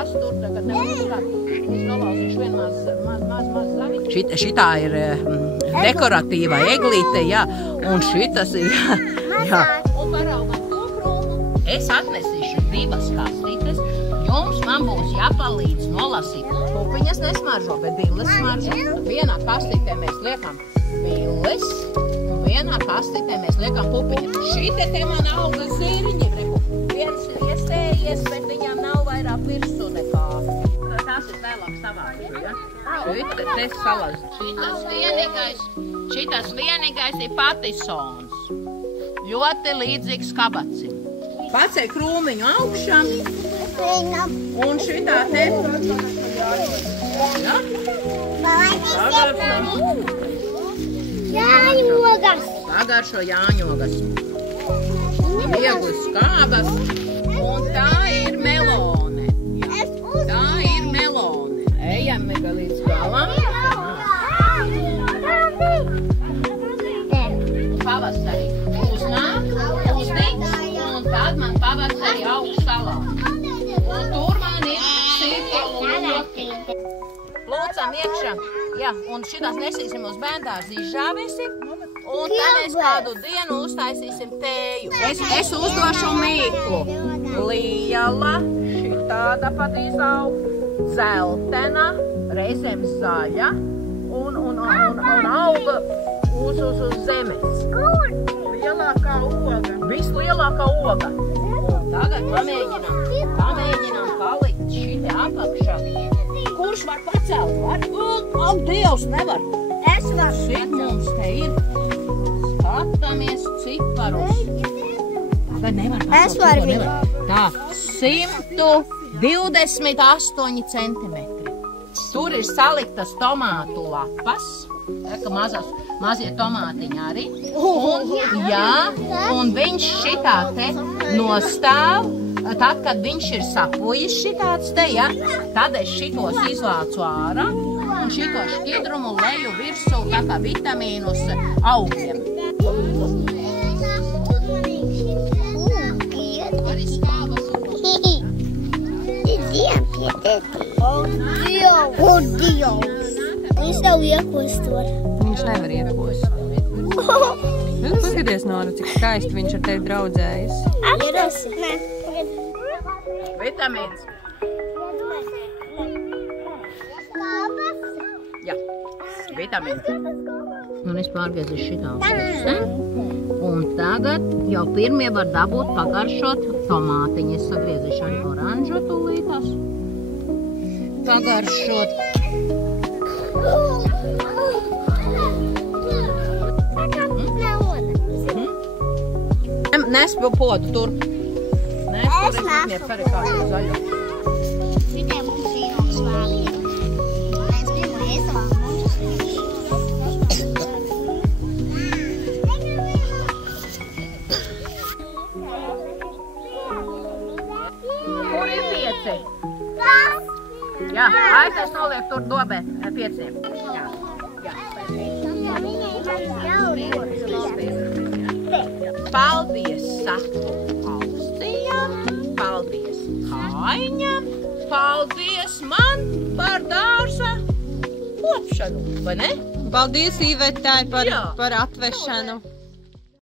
tas tur, tagad nevar uzkāt. Es novalzīšu vienu maz zaļu. Šitā ir dekoratīva eglīte, jā, un šitas ir, jā. Un paraugam to krūmu. Es atnesīšu 2 kastītes. Man būs jāpalīdz nolasīt. Pupiņas nesmaržo, bet billes smaržo. Vienā kastītē mēs liekam billes, un vienā kastītē mēs liekam pupiņas. Šite te man auga ziriņi. Viens ir iesējies, bet viņam nav vairāk virsū nekā. Tas ir vēlāk savāks, ja? Šite te salaz. Šitas vienīgais ir patisons. Ļoti līdzīgs kabacim. Paceļ krūmiņu augšā. Un šitā te. Ja? Jāņogas. Pagaršo jāņogas. Viegli skābas. Un tā ir melone. Ja? Tā ir melone. Ejam līdz galam. Pavasarī uznāk, uzdigs, un tad man pavasarī aug salā. Un tur man ir sīki loki. Lūcam iekšā. Jā, un šitās nesīsim uz bērndārzi, izžāvēsim. Un tad mēs kādu dienu uztaisīsim tēju. Es uzdošu mīklu. Liela, šitāda pat izaug, dzeltena, reizēm zaļa un auga uz zemes. Lielākā oga. Vislielākā oga. Un tagad pamēģinām palikt šitie apakšā. Kurš var pacelt? Var? Ak, Dievs, nevar. Es varu. Šit mums te ir. Skatāmies ciparus. Tagad nevar pacelt. Es varu viņu. Tā, 128 centimetri. Tur ir saliktas tomātu lapas. Ka mazie tomātiņi arī. Un viņš šitā te nostāv, tad, kad viņš ir sapojis šitāds te, ja, tad es šitos izvācu ārā un šito šķidrumu leju virsū tā kā vitamīnus augļiem. Viņš tev iekostot. Viņš nevar iekostot. Paskaties, Nora, cik skaisti viņš ar tevi draudzējas. Atveši. Nē. Vitamīns. Jā, vitamīns. Un es pārgriezīšu šitā pusē. Un tagad jau pirmie var dabūt pagaršot tomātiņu. Es sagriezīšu arī oranžu tūlītās. Pagaršot. Nes podu tur. Nes tur es atmiet parikāju zaļo. Šitie mums ir svālīgi. Mēs pirmo iesavām Kur ir 5? Jā, aizies noliek tur dobē 5. Paldies saku Austijam, paldies Kāiņam, paldies man par dārza kopšanu, vai ne? Paldies Īvetai par atvešanu.